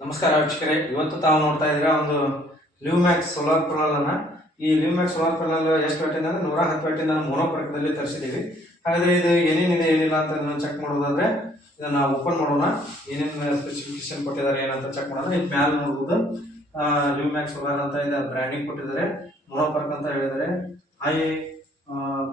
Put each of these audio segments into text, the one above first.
ನಮಸ್ಕಾರ ವೀಕ್ಷಕರೇ. ಇವತ್ತು ತಾವು ನೋಡ್ತಾ ಇದ್ದೀರಾ ಒಂದು ಲ್ಯೂಮ್ಯಾಕ್ಸ್ ಮ್ಯಾಕ್ಸ್ ಸೋಲಾರ್ ಪ್ಯಾನಲ್ ಅನ್ನ. ಈ ಲ್ಯೂಮ್ಯಾಕ್ಸ್ ಮ್ಯಾಕ್ಸ್ ಸೋಲಾರ್ ಪ್ಯಾನಲ್ ಎಷ್ಟು ವ್ಯಾಟಿಂದ ಅಂದ್ರೆ ನೂರ ಹತ್ತು ವ್ಯಾಟಿಂದ ಮೋನೋಪರ್ಕದಲ್ಲಿ ತರಿಸಿದ್ದೀವಿ. ಹಾಗಾದ್ರೆ ಇದು ಏನೇನಿದೆ, ಏನಿಲ್ಲ ಅಂತ ಇದನ್ನ ಚೆಕ್ ಮಾಡೋದಾದ್ರೆ ಇದನ್ನ ಓಪನ್ ಮಾಡೋಣ. ಏನೇನು ಸ್ಪೆಸಿಫಿಕೇಶನ್ ಕೊಟ್ಟಿದ್ದಾರೆ, ಏನಂತ ಚೆಕ್ ಮಾಡೋಣ. ಈ ಮ್ಯಾಲ್ ನೋಡ್ಬೋದು. ಲಿವ್ ಮ್ಯಾಕ್ಸ್ ಸೋಲಾರ್ ಅಂತ ಇದೆ ಬ್ರ್ಯಾಂಡಿಂಗ್ ಕೊಟ್ಟಿದ್ದಾರೆ. ಮೋನೋಪರ್ಕ್ ಅಂತ ಹೇಳಿದ್ದಾರೆ. ಹೈ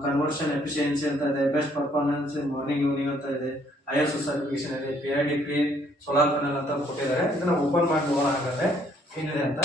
ಕನ್ವರ್ಷನ್ ಎಫಿಷಿಯನ್ಸಿ ಅಂತ ಇದೆ ಬೆಸ್ಟ್ ಪರ್ಫಾರ್ಮೆನ್ಸ್ ಮಾರ್ನಿಂಗ್ ಈವ್ನಿಂಗ್ ಅಂತ ಇದೆ ಐ ಎಸ್ ಸರ್ಟಿಫಿಕೇಶನ್ ಇದೆ P R D P solar panel ಅಂತ ಕೊಟ್ಟಿದ್ದಾರೆ. ಇದನ್ನ ಓಪನ್ ಮಾಡಿ ನೋಡೋಣ ಹಾಗಾದ್ರೆ, ಏನಿದೆ ಅಂತ.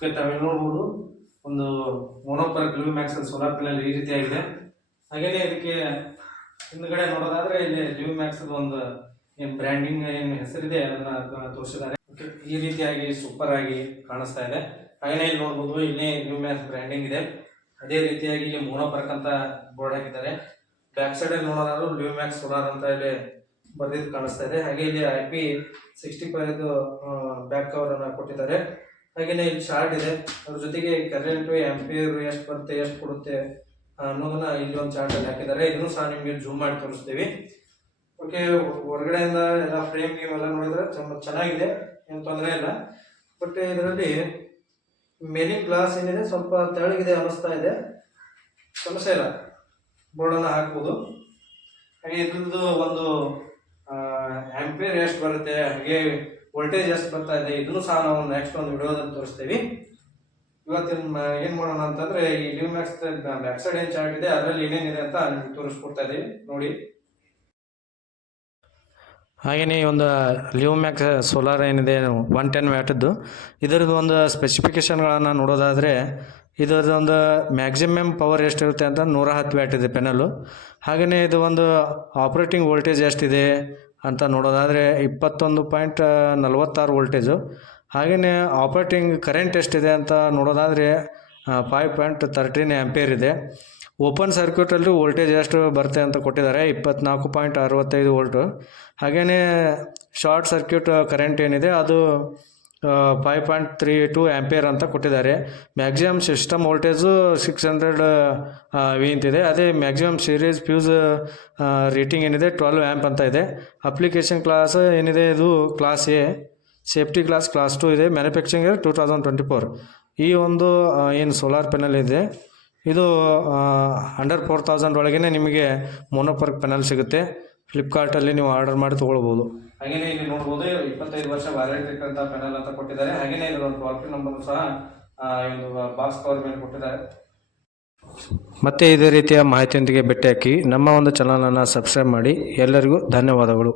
ಓಕೆ ತಾವೇನು ನೋಡ್ಬೋದು, ಒಂದು monoperc glue max solar panel ಈ ರೀತಿಯಾಗಿದೆ ಹಾಗೇನೆ ಇದಕ್ಕೆ ಹಿಂದ್ಗಡೆ ನೋಡೋದಾದ್ರೆ ಇಲ್ಲಿ ಲಿವ್ ಮ್ಯಾಕ್ಸ್ ಒಂದು ಏನು ಬ್ರ್ಯಾಂಡಿಂಗ್ ಏನು ಹೆಸರಿದೆ ಅದನ್ನ ತೋರಿಸಿದ್ದಾರೆ. ಈ ರೀತಿಯಾಗಿ ಸೂಪರ್ ಆಗಿ ಕಾಣಿಸ್ತಾ ಇದೆ. ಹಾಗೇನೆ ಇಲ್ಲಿ ನೋಡ್ಬೋದು, ಇಲ್ಲಿ ಲಿವ್ ಮ್ಯಾಕ್ಸ್ ಬ್ರ್ಯಾಂಡಿಂಗ್ ಇದೆ. ಅದೇ ರೀತಿಯಾಗಿ ಇಲ್ಲಿ ಮೋನೋಪರ್ಕ್ ಅಂತ ಬೋರ್ಡ್ ಹಾಕಿದ್ದಾರೆ. ಬ್ಯಾಕ್ ಸೈಡ್ ಅಲ್ಲಿ ನೋಡೋದಾದ್ರು ಲಿವ್ ಮ್ಯಾಕ್ಸ್ ಸೋಲಾರ್ ಅಂತ ಇಲ್ಲಿ ಬರ್ದಿದ್ದು ಕಾಣಿಸ್ತಾ ಇದೆ. ಹಾಗೆ ಇಲ್ಲಿ I P sixty five back cover ಅನ್ನ ಕೊಟ್ಟಿದ್ದಾರೆ. ಹಾಗೇನೆ ಇಲ್ಲಿ ಶಾರ್ಟ್ ಇದೆ. ಅದ್ರ ಜೊತೆಗೆ ಕರೆಂಟ್ ಆಂಪಿಯರ್ ಎಷ್ಟು ಬರುತ್ತೆ, ಎಷ್ಟು ಕೊಡುತ್ತೆ ಅನ್ನೋದನ್ನ ಇಲ್ಲಿ ಒಂದು ಚಾರ್ಟಲ್ಲಿ ಹಾಕಿದ್ದಾರೆ. ಇದನ್ನು ಸಹ ನಿಮಗೆ ಜೂಮ್ ಮಾಡಿ ತೋರಿಸ್ತೀವಿ. ಓಕೆ ಹೊರಗಡೆಯಿಂದ ಎಲ್ಲ ಫ್ರೇಮ್ ಗೇಮ್ ಎಲ್ಲ ನೋಡಿದ್ರೆ ತುಂಬ ಚೆನ್ನಾಗಿದೆ. ಏನು ತೊಂದರೆ ಇಲ್ಲ. ಬಟ್ ಇದರಲ್ಲಿ ಮೇಲಿನ ಗ್ಲಾಸ್ ಏನಿದೆ, ಸ್ವಲ್ಪ ತೆಳಗಿದೆ ಅನ್ನಿಸ್ತಾ ಇದೆ. ಸಮಸ್ಯೆ ಇಲ್ಲ. ಬೋರ್ಡನ್ನು ಹಾಕ್ಬೋದು. ಹಾಗೆ ಇದ್ರದ್ದು ಒಂದು ಆಂಪಿಯರ್ ಎಷ್ಟು ಬರುತ್ತೆ, ಹಾಗೆ ವೋಲ್ಟೇಜ್ ಎಷ್ಟು ಬರ್ತಾ ಇದೆ, ಇದನ್ನು ಸಹ ನಾವು ನೆಕ್ಸ್ಟ್ ಒಂದು ವಿಡಿಯೋದಲ್ಲಿ ತೋರಿಸ್ತೀವಿ. ಇವತ್ತಿನ ಏನು ಮಾಡೋಣ ಅಂತಂದ್ರೆ ಈ ಲಿವ್ ಮ್ಯಾಕ್ಸ್ ಬ್ಯಾಕ್ ಸೈಡ್ ಏನ್ ಚಾರ್ಟ್ ಇದೆ, ಅದರಲ್ಲಿ ಏನೇನಿದೆ ಅಂತ ನಿಮ್ಗೆ ತೋರಿಸ್ಕೊಡ್ತಾ ಇದ್ದೀವಿ ನೋಡಿ. ಹಾಗೆಯೇ ಒಂದು ಲಿವ್ ಮ್ಯಾಕ್ಸ್ ಸೋಲಾರ್ ಏನಿದೆ ಒನ್ ಟೆನ್ ವ್ಯಾಟದ್ದು. ಇದರದ್ದು ಒಂದು ಸ್ಪೆಸಿಫಿಕೇಷನ್ಗಳನ್ನು ನೋಡೋದಾದರೆ, ಇದರದ್ದು ಒಂದು ಮ್ಯಾಕ್ಸಿಮಮ್ ಪವರ್ ಎಷ್ಟಿರುತ್ತೆ ಅಂತ ನೂರ ಹತ್ತು ವ್ಯಾಟ್ ಇದೆ ಪೆನಲ್ಲು ಹಾಗೆಯೇ ಇದು ಒಂದು ಆಪ್ರೇಟಿಂಗ್ ವೋಲ್ಟೇಜ್ ಎಷ್ಟಿದೆ ಅಂತ ನೋಡೋದಾದರೆ ಇಪ್ಪತ್ತೊಂದು ಪಾಯಿಂಟ್ ನಲವತ್ತಾರು ವೋಲ್ಟೇಜು. ಹಾಗೆಯೇ ಆಪ್ರೇಟಿಂಗ್ ಕರೆಂಟ್ ಎಷ್ಟಿದೆ ಅಂತ ನೋಡೋದಾದರೆ ಫೈವ್ ಪಾಯಿಂಟ್ ತರ್ಟೀನ್ ಆ್ಯಂಪಿಯರ್ ಇದೆ. ಓಪನ್ ಸರ್ಕ್ಯೂಟಲ್ಲಿ ವೋಲ್ಟೇಜ್ ಎಷ್ಟು ಬರುತ್ತೆ ಅಂತ ಕೊಟ್ಟಿದ್ದಾರೆ, ಇಪ್ಪತ್ನಾಲ್ಕು ಪಾಯಿಂಟ್ ಅರವತ್ತೈದು ವೋಲ್ಟು. ಹಾಗೆಯೇ ಶಾರ್ಟ್ ಸರ್ಕ್ಯೂಟ್ ಕರೆಂಟ್ ಏನಿದೆ, ಅದು five point three two ampere ಅಂತ ಕೊಟ್ಟಿದ್ದಾರೆ. Maximum system voltage six hundred V ಅಂತಿದೆ ಅದೇ ಮ್ಯಾಕ್ಸಿಮಮ್ ಸೀರೀಸ್ ಫ್ಯೂಸ್ ರೇಟಿಂಗ್ ಏನಿದೆ? ಟ್ವೆಲ್ವ್ ಆ್ಯಂಪ್ ಅಂತ ಇದೆ. ಅಪ್ಲಿಕೇಶನ್ ಕ್ಲಾಸ್ ಏನಿದೆ? ಇದು class A safety class class two ಇದೆ. Manufacturing two thousand twenty four ಈ ಒಂದು ಏನು ಸೋಲಾರ್ ಪೆನಲ್ ಇದೆ. ಇದು ಅಂಡರ್ ಫೋರ್ ತೌಸಂಡ್ ಒಳಗೇ ನಿಮಗೆ ಮೋನೋಪರ್ಕ್ ಪೆನಲ್ ಸಿಗುತ್ತೆ. ಫ್ಲಿಪ್ಕಾರ್ಟಲ್ಲಿ ನೀವು ಆರ್ಡರ್ ಮಾಡಿ ತೊಗೊಳ್ಬೋದು. ಹಾಗೆಯೇ ಇಲ್ಲಿ ನೋಡ್ಬೋದು ಇಪ್ಪತ್ತೈದು ವರ್ಷ ವ್ಯಾಲಿಡಿಟಿ ಅಂತ ಪ್ಯಾನಲ್ ಅಂತ ಕೊಟ್ಟಿದ್ದಾರೆ. ಹಾಗೆಯೇ ಇಲ್ಲಿ ಒಂದು ಫ್ರೀ ನಂಬರ್ ಸಹ ಒಂದು ಬಾಕ್ಸ್ ಕವರ್ ಮೇಲೆ ಕೊಟ್ಟಿದ್ದಾರೆ. ಮತ್ತೆ ಇದೇ ರೀತಿಯ ಮಾಹಿತಿಯೊಂದಿಗೆ ಭೇಟಿ ಹಾಕಿ ನಮ್ಮ ಒಂದು ಚಾನಲನ್ನು ಸಬ್ಸ್ಕ್ರೈಬ್ ಮಾಡಿ. ಎಲ್ಲರಿಗೂ ಧನ್ಯವಾದಗಳು.